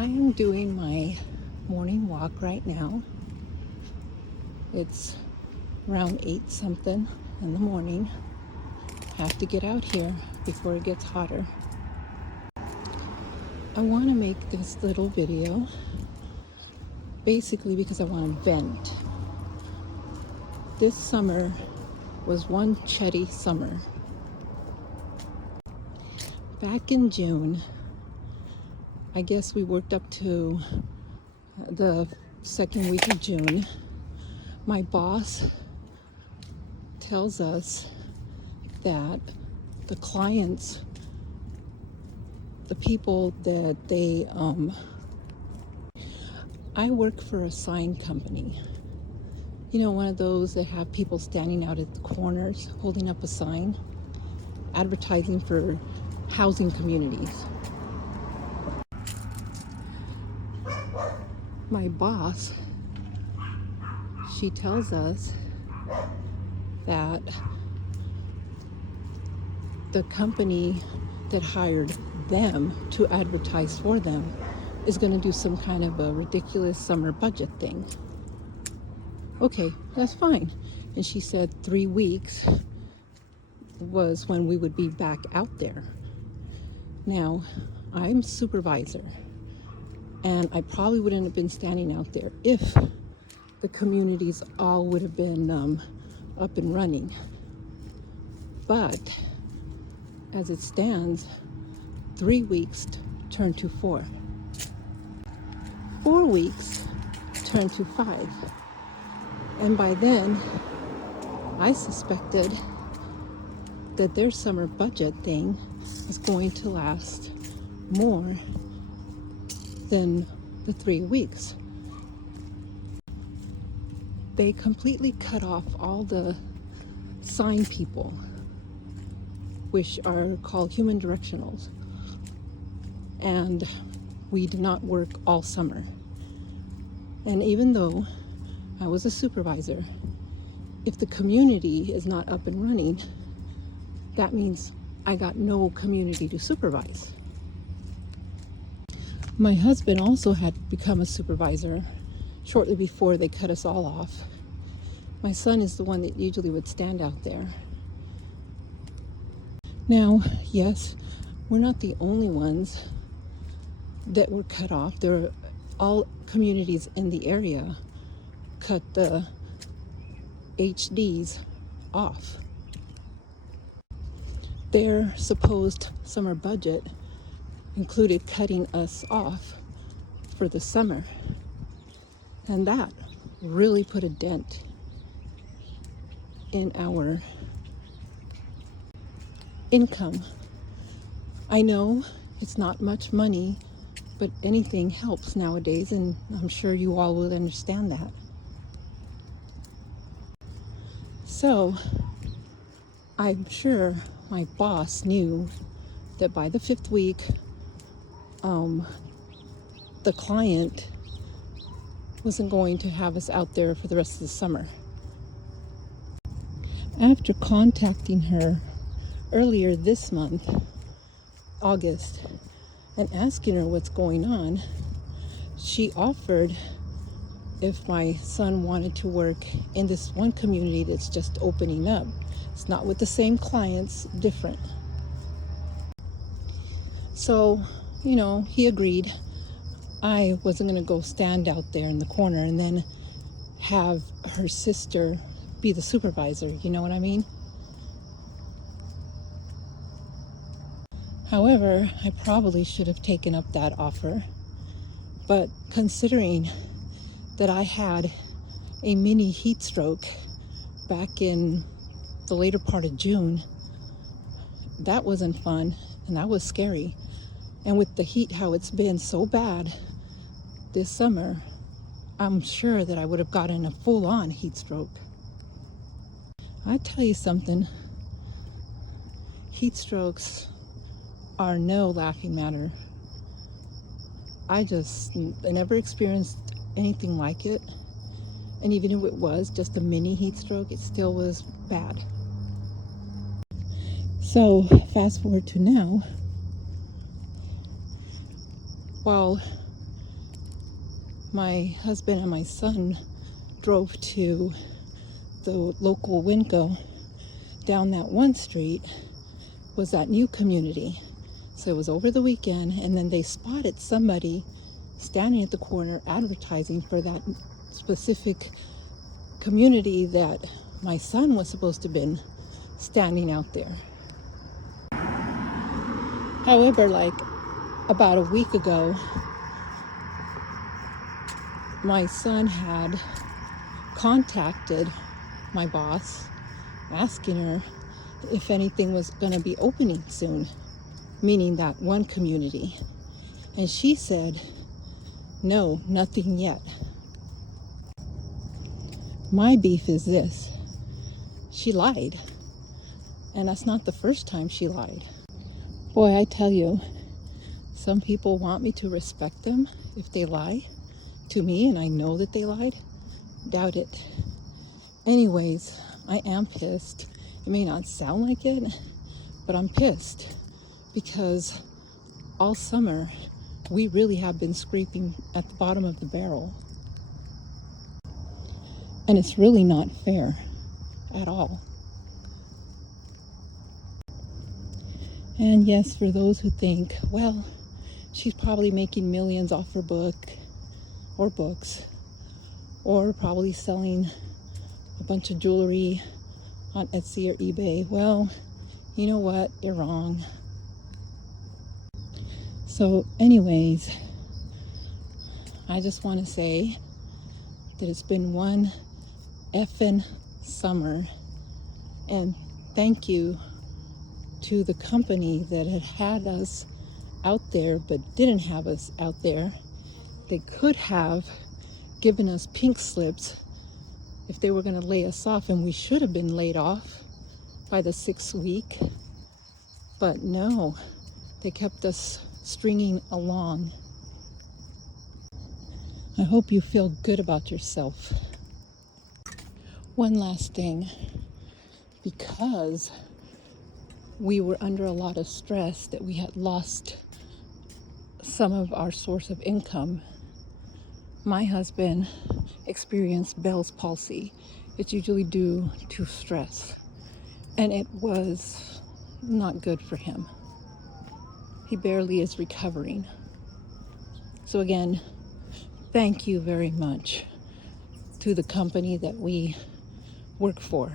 I am doing my morning walk right now. It's around 8 something in the morning. Have to get out here before it gets hotter. I want to make this little video basically because I want to vent. This summer was one chetty summer. Back in June, I guess we worked up to the second week of June. My boss tells us that the clients, the people that I work for a sign company. You know, one of those that have people standing out at the corners holding up a sign, advertising for housing communities. My boss, she tells us that the company that hired them to advertise for them is going to do some kind of a ridiculous summer budget thing. Okay, that's fine. And she said 3 weeks was when we would be back out there. Now, I'm supervisor, and I probably wouldn't have been standing out there if the communities all would have been up and running. But as it stands, 3 weeks turned to 4. 4 weeks turned to 5. And by then, I suspected that their summer budget thing is going to last more than the 3 weeks. They completely cut off all the sign people, which are called human directionals. And we did not work all summer. And even though I was a supervisor, if the community is not up and running, that means I got no community to supervise. My husband also had become a supervisor shortly before they cut us all off. My son is the one that usually would stand out there. Now, yes, we're not the only ones that were cut off. There are all communities in the area cut the HDs off. Their supposed summer budget included cutting us off for the summer. And that really put a dent in our income. I know it's not much money, but anything helps nowadays, and I'm sure you all will understand that. So, I'm sure my boss knew that by the 5th week, the client wasn't going to have us out there for the rest of the summer. After contacting her earlier this month, August, and asking her what's going on, she offered if my son wanted to work in this one community that's just opening up. It's not with the same clients, different. So, he agreed. I wasn't going to go stand out there in the corner and then have her sister be the supervisor, you know what I mean? However, I probably should have taken up that offer, but considering that I had a mini heat stroke back in the later part of June, that wasn't fun, and that was scary. And with the heat, how it's been so bad this summer, I'm sure that I would have gotten a full-on heat stroke. I tell you something, heat strokes are no laughing matter. I never experienced anything like it. And even if it was just a mini heat stroke, it still was bad. So fast forward to now. While my husband and my son drove to the local Winco down that one street was that new community. So it was over the weekend, and then they spotted somebody standing at the corner advertising for that specific community that my son was supposed to have been standing out there. However, like about a week ago, my son had contacted my boss asking her if anything was going to be opening soon, meaning that one community. And she said, no, nothing yet. My beef is this: she lied. And that's not the first time she lied. Boy, I tell you, some people want me to respect them if they lie to me and I know that they lied. Doubt it. Anyways, I am pissed. It may not sound like it, but I'm pissed because all summer we really have been scraping at the bottom of the barrel. And it's really not fair at all. And yes, for those who think, well, she's probably making millions off her book or books, or probably selling a bunch of jewelry on Etsy or eBay. Well, you know what? You're wrong. So anyways, I just want to say that it's been one effing summer, and thank you to the company that had us out there but didn't have us out there. They could have given us pink slips if they were going to lay us off, and we should have been laid off by the 6th week. But no, they kept us stringing along. I hope you feel good about yourself. One last thing, because we were under a lot of stress that we had lost some of our source of income, my husband experienced Bell's palsy. It's usually due to stress, and it was not good for him. He barely is recovering. So again, thank you very much to the company that we work for.